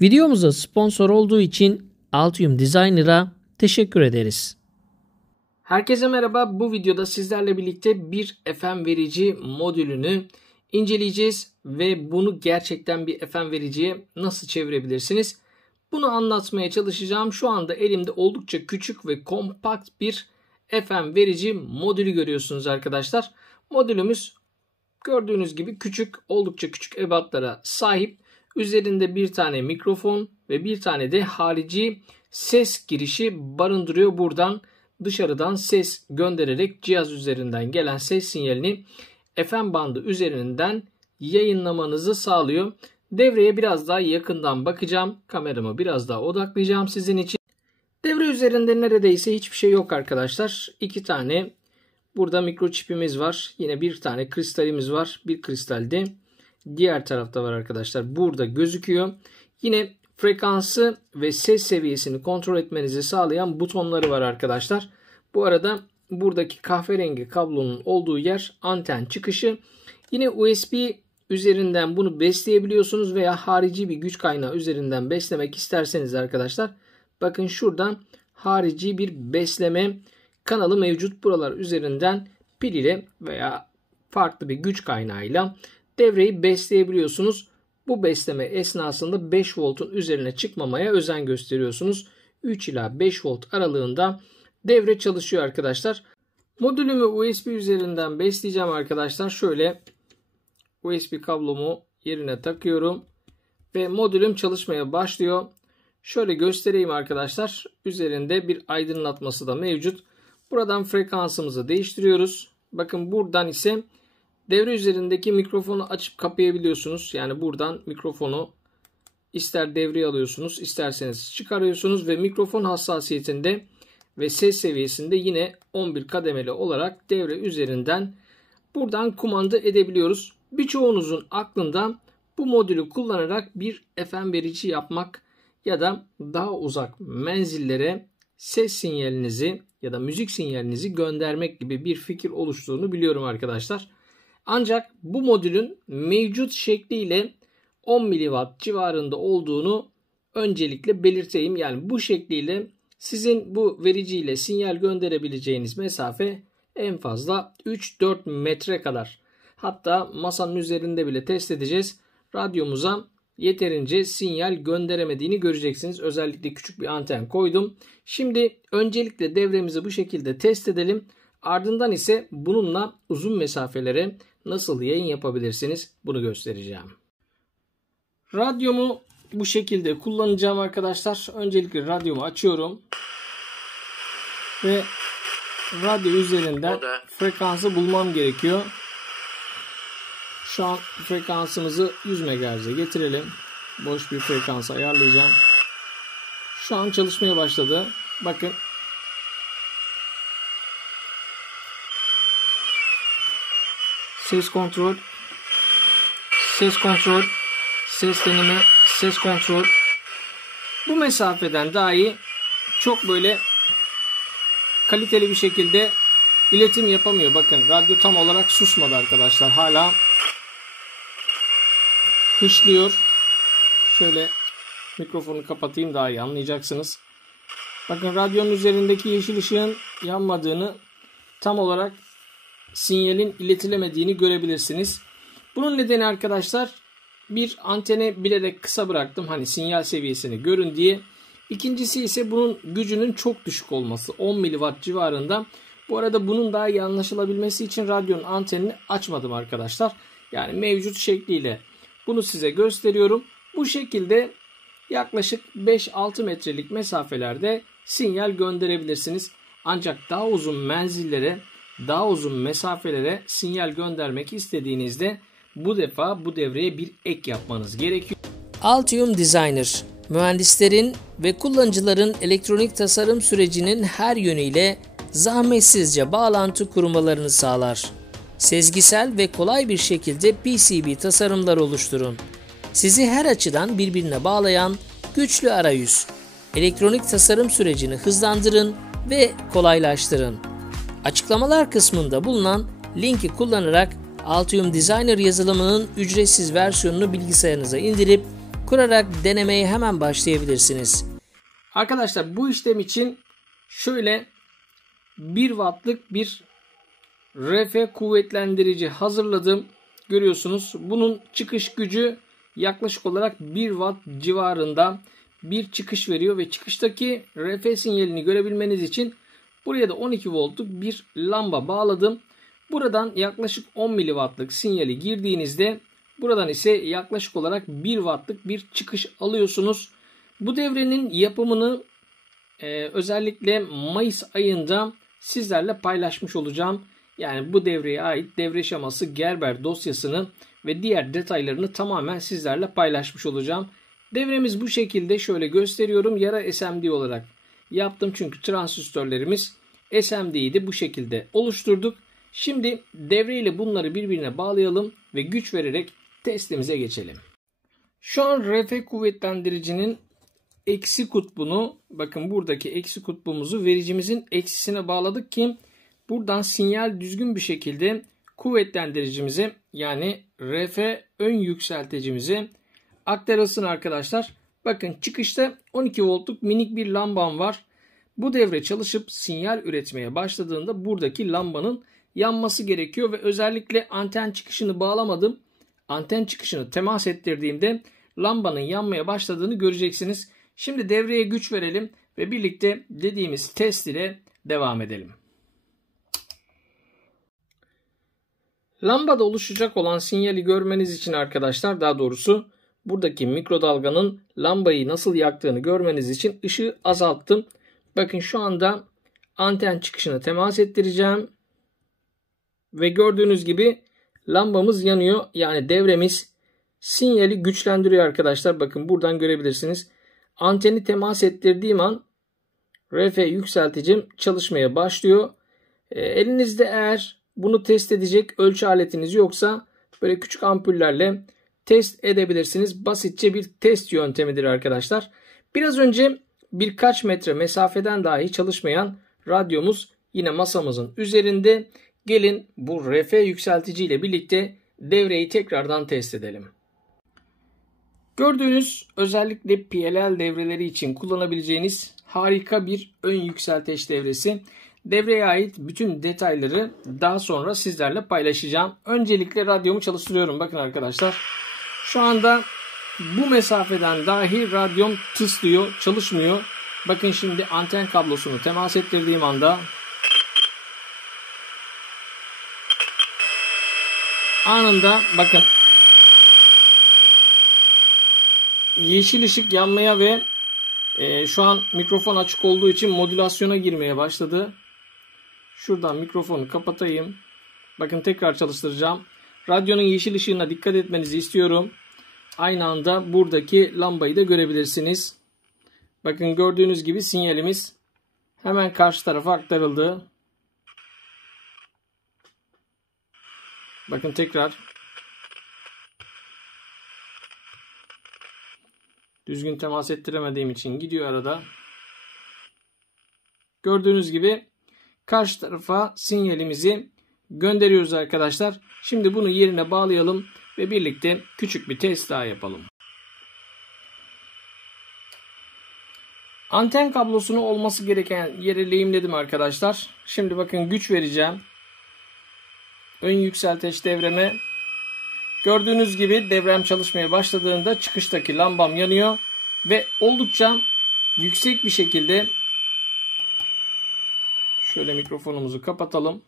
Videomuza sponsor olduğu için Altium Designer'a teşekkür ederiz. Herkese merhaba. Bu videoda sizlerle birlikte bir FM verici modülünü inceleyeceğiz ve bunu gerçekten bir FM vericiye nasıl çevirebilirsiniz? Bunu anlatmaya çalışacağım. Şu anda elimde oldukça küçük ve kompakt bir FM verici modülü görüyorsunuz arkadaşlar. Modülümüz gördüğünüz gibi küçük, oldukça küçük ebatlara sahip. Üzerinde bir tane mikrofon ve bir tane de harici ses girişi barındırıyor. Buradan dışarıdan ses göndererek cihaz üzerinden gelen ses sinyalini FM bandı üzerinden yayınlamanızı sağlıyor. Devreye biraz daha yakından bakacağım. Kameramı biraz daha odaklayacağım sizin için. Devre üzerinde neredeyse hiçbir şey yok arkadaşlar. 2 tane burada mikroçipimiz var. Yine bir tane kristalimiz var. Bir kristalde diğer tarafta var arkadaşlar. Burada gözüküyor. Yine frekansı ve ses seviyesini kontrol etmenizi sağlayan butonları var arkadaşlar. Bu arada buradaki kahverengi kablonun olduğu yer anten çıkışı. Yine USB üzerinden bunu besleyebiliyorsunuz veya harici bir güç kaynağı üzerinden beslemek isterseniz arkadaşlar. Bakın şuradan harici bir besleme kanalı mevcut. Buralar üzerinden pil ile veya farklı bir güç kaynağıyla devreyi besleyebiliyorsunuz. Bu besleme esnasında 5 voltun üzerine çıkmamaya özen gösteriyorsunuz. 3 ila 5 volt aralığında devre çalışıyor arkadaşlar. Modülümü USB üzerinden besleyeceğim arkadaşlar. Şöyle USB kablomu yerine takıyorum ve modülüm çalışmaya başlıyor. Şöyle göstereyim arkadaşlar. Üzerinde bir aydınlatması da mevcut. Buradan frekansımızı değiştiriyoruz. Bakın buradan ise devre üzerindeki mikrofonu açıp kapayabiliyorsunuz. Yani buradan mikrofonu ister devreye alıyorsunuz, isterseniz çıkarıyorsunuz ve mikrofon hassasiyetinde ve ses seviyesinde yine 11 kademeli olarak devre üzerinden buradan kumanda edebiliyoruz. Birçoğunuzun aklında bu modülü kullanarak bir FM verici yapmak ya da daha uzak menzillere ses sinyalinizi ya da müzik sinyalinizi göndermek gibi bir fikir oluştuğunu biliyorum arkadaşlar. Ancak bu modülün mevcut şekliyle 10 mW civarında olduğunu öncelikle belirteyim. Yani bu şekliyle sizin bu vericiyle sinyal gönderebileceğiniz mesafe en fazla 3-4 metre kadar. Hatta masanın üzerinde bile test edeceğiz. Radyomuza yeterince sinyal gönderemediğini göreceksiniz. Özellikle küçük bir anten koydum. Şimdi öncelikle devremizi bu şekilde test edelim. Ardından ise bununla uzun mesafelere nasıl yayın yapabilirsiniz bunu göstereceğim. Radyomu bu şekilde kullanacağım arkadaşlar. Öncelikle radyomu açıyorum. Ve radyo üzerinden frekansı bulmam gerekiyor. Şu an frekansımızı 100 MHz'e getirelim. Boş bir frekans ayarlayacağım. Şu an çalışmaya başladı. Bakın. Ses kontrol. Ses kontrol. Ses deneme. Ses kontrol. Bu mesafeden dahi çok böyle kaliteli bir şekilde iletim yapamıyor. Bakın radyo tam olarak susmadı arkadaşlar. Hala hışlıyor. Şöyle mikrofonu kapatayım daha iyi anlayacaksınız. Bakın radyonun üzerindeki yeşil ışığın yanmadığını, tam olarak sinyalin iletilemediğini görebilirsiniz. Bunun nedeni arkadaşlar, bir anteni bilerek kısa bıraktım. Hani sinyal seviyesini görün diye. İkincisi ise bunun gücünün çok düşük olması. 10 mW civarında. Bu arada bunun daha iyi anlaşılabilmesi için radyonun antenini açmadım arkadaşlar. Yani mevcut şekliyle bunu size gösteriyorum. Bu şekilde yaklaşık 5-6 metrelik mesafelerde sinyal gönderebilirsiniz. Ancak daha uzun menzillere, daha uzun mesafelere sinyal göndermek istediğinizde bu defa bu devreye bir ek yapmanız gerekiyor. Altium Designer, mühendislerin ve kullanıcıların elektronik tasarım sürecinin her yönüyle zahmetsizce bağlantı kurmalarını sağlar. Sezgisel ve kolay bir şekilde PCB tasarımlar oluşturun. Sizi her açıdan birbirine bağlayan güçlü arayüz. Elektronik tasarım sürecini hızlandırın ve kolaylaştırın. Açıklamalar kısmında bulunan linki kullanarak Altium Designer yazılımının ücretsiz versiyonunu bilgisayarınıza indirip kurarak denemeye hemen başlayabilirsiniz. Arkadaşlar bu işlem için şöyle 1 wattlık bir RF kuvvetlendirici hazırladım. Görüyorsunuz bunun çıkış gücü yaklaşık olarak 1 watt civarında bir çıkış veriyor ve çıkıştaki RF sinyalini görebilmeniz için buraya da 12 voltluk bir lamba bağladım. Buradan yaklaşık 10 miliwattlık sinyali girdiğinizde buradan ise yaklaşık olarak 1 wattlık bir çıkış alıyorsunuz. Bu devrenin yapımını özellikle Mayıs ayında sizlerle paylaşmış olacağım. Yani bu devreye ait devre şeması, Gerber dosyasını ve diğer detaylarını tamamen sizlerle paylaşmış olacağım. Devremiz bu şekilde, şöyle gösteriyorum. Yara SMD olarak yaptım çünkü transistörlerimiz SMD'yi bu şekilde oluşturduk. Şimdi devreyle bunları birbirine bağlayalım ve güç vererek testimize geçelim. Şu an RF kuvvetlendiricinin eksi kutbunu, bakın buradaki eksi kutbumuzu vericimizin eksisine bağladık ki buradan sinyal düzgün bir şekilde kuvvetlendiricimize, yani RF ön yükselticimize aktarılsın arkadaşlar. Bakın çıkışta 12 voltluk minik bir lambam var. Bu devre çalışıp sinyal üretmeye başladığında buradaki lambanın yanması gerekiyor ve özellikle anten çıkışını bağlamadım. Anten çıkışını temas ettirdiğimde lambanın yanmaya başladığını göreceksiniz. Şimdi devreye güç verelim ve birlikte dediğimiz test ile devam edelim. Lambada oluşacak olan sinyali görmeniz için arkadaşlar, daha doğrusu buradaki mikrodalganın lambayı nasıl yaktığını görmeniz için ışığı azalttım. Bakın şu anda anten çıkışına temas ettireceğim. Ve gördüğünüz gibi lambamız yanıyor. Yani devremiz sinyali güçlendiriyor arkadaşlar. Bakın buradan görebilirsiniz. Anteni temas ettirdiğim an RF yükselticim çalışmaya başlıyor. Elinizde eğer bunu test edecek ölçü aletiniz yoksa böyle küçük ampullerle test edebilirsiniz. Basitçe bir test yöntemidir arkadaşlar. Biraz önce birkaç metre mesafeden dahi çalışmayan radyomuz yine masamızın üzerinde. Gelin bu RF yükseltici ile birlikte devreyi tekrardan test edelim. Gördüğünüz özellikle PLL devreleri için kullanabileceğiniz harika bir ön yükselteç devresi. Devreye ait bütün detayları daha sonra sizlerle paylaşacağım. Öncelikle radyomu çalıştırıyorum. Bakın arkadaşlar, şu anda bu mesafeden dahi radyom tıslıyor, çalışmıyor. Bakın şimdi anten kablosunu temas ettirdiğim anda anında bakın yeşil ışık yanmaya ve şu an mikrofon açık olduğu için modülasyona girmeye başladı. Şuradan mikrofonu kapatayım. Bakın tekrar çalıştıracağım. Radyonun yeşil ışığına dikkat etmenizi istiyorum. Aynı anda buradaki lambayı da görebilirsiniz. Bakın gördüğünüz gibi sinyalimiz hemen karşı tarafa aktarıldı. Bakın tekrar. Düzgün temas ettiremediğim için gidiyor arada. Gördüğünüz gibi karşı tarafa sinyalimizi gönderiyoruz arkadaşlar. Şimdi bunu yerine bağlayalım ve birlikte küçük bir test daha yapalım. Anten kablosunu olması gereken yere lehimledim arkadaşlar. Şimdi bakın güç vereceğim. Ön yükselteç devreme. Gördüğünüz gibi devrem çalışmaya başladığında çıkıştaki lambam yanıyor ve oldukça yüksek bir şekilde, şöyle mikrofonumuzu kapatalım,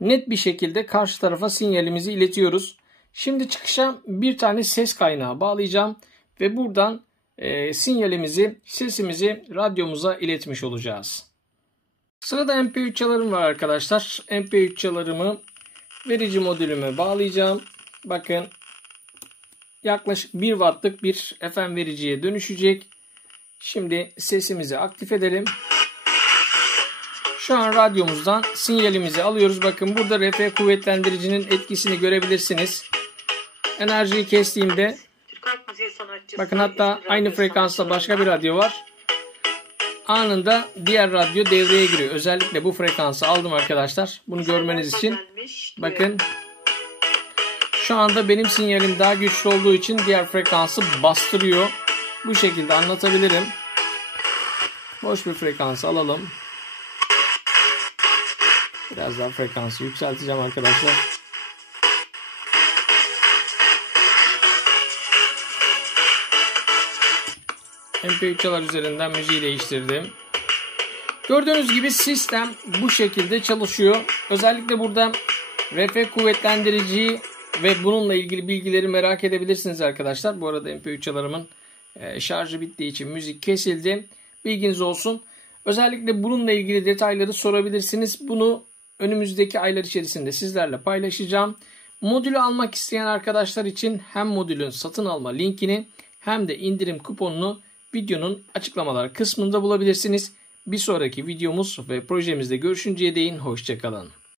net bir şekilde karşı tarafa sinyalimizi iletiyoruz. Şimdi çıkışa bir tane ses kaynağı bağlayacağım ve buradan sinyalimizi, sesimizi radyomuza iletmiş olacağız. Sırada MP3 çalarım var arkadaşlar. MP3 çalarımı verici modülüme bağlayacağım. Bakın yaklaşık 1 wattlık bir FM vericiye dönüşecek. Şimdi sesimizi aktif edelim. Şu an radyomuzdan sinyalimizi alıyoruz. Bakın burada RF kuvvetlendiricinin etkisini görebilirsiniz. Enerjiyi kestiğimde bakın hatta aynı frekansta başka bir radyo var. Anında diğer radyo devreye giriyor. Özellikle bu frekansı aldım arkadaşlar. Bunu görmeniz için. Bakın Şu anda benim sinyalim daha güçlü olduğu için diğer frekansı bastırıyor. Bu şekilde anlatabilirim. Boş bir frekans alalım. Biraz daha frekansı yükselteceğim arkadaşlar. MP3 çalar üzerinden müziği değiştirdim. Gördüğünüz gibi sistem bu şekilde çalışıyor. Özellikle burada RF kuvvetlendirici ve bununla ilgili bilgileri merak edebilirsiniz arkadaşlar. Bu arada MP3 çalarımın şarjı bittiği için müzik kesildi. Bilginiz olsun. Özellikle bununla ilgili detayları sorabilirsiniz. Bunu önümüzdeki aylar içerisinde sizlerle paylaşacağım. Modülü almak isteyen arkadaşlar için hem modülün satın alma linkini hem de indirim kuponunu videonun açıklamalar kısmında bulabilirsiniz. Bir sonraki videomuz ve projemizde görüşünceye değin hoşça kalın.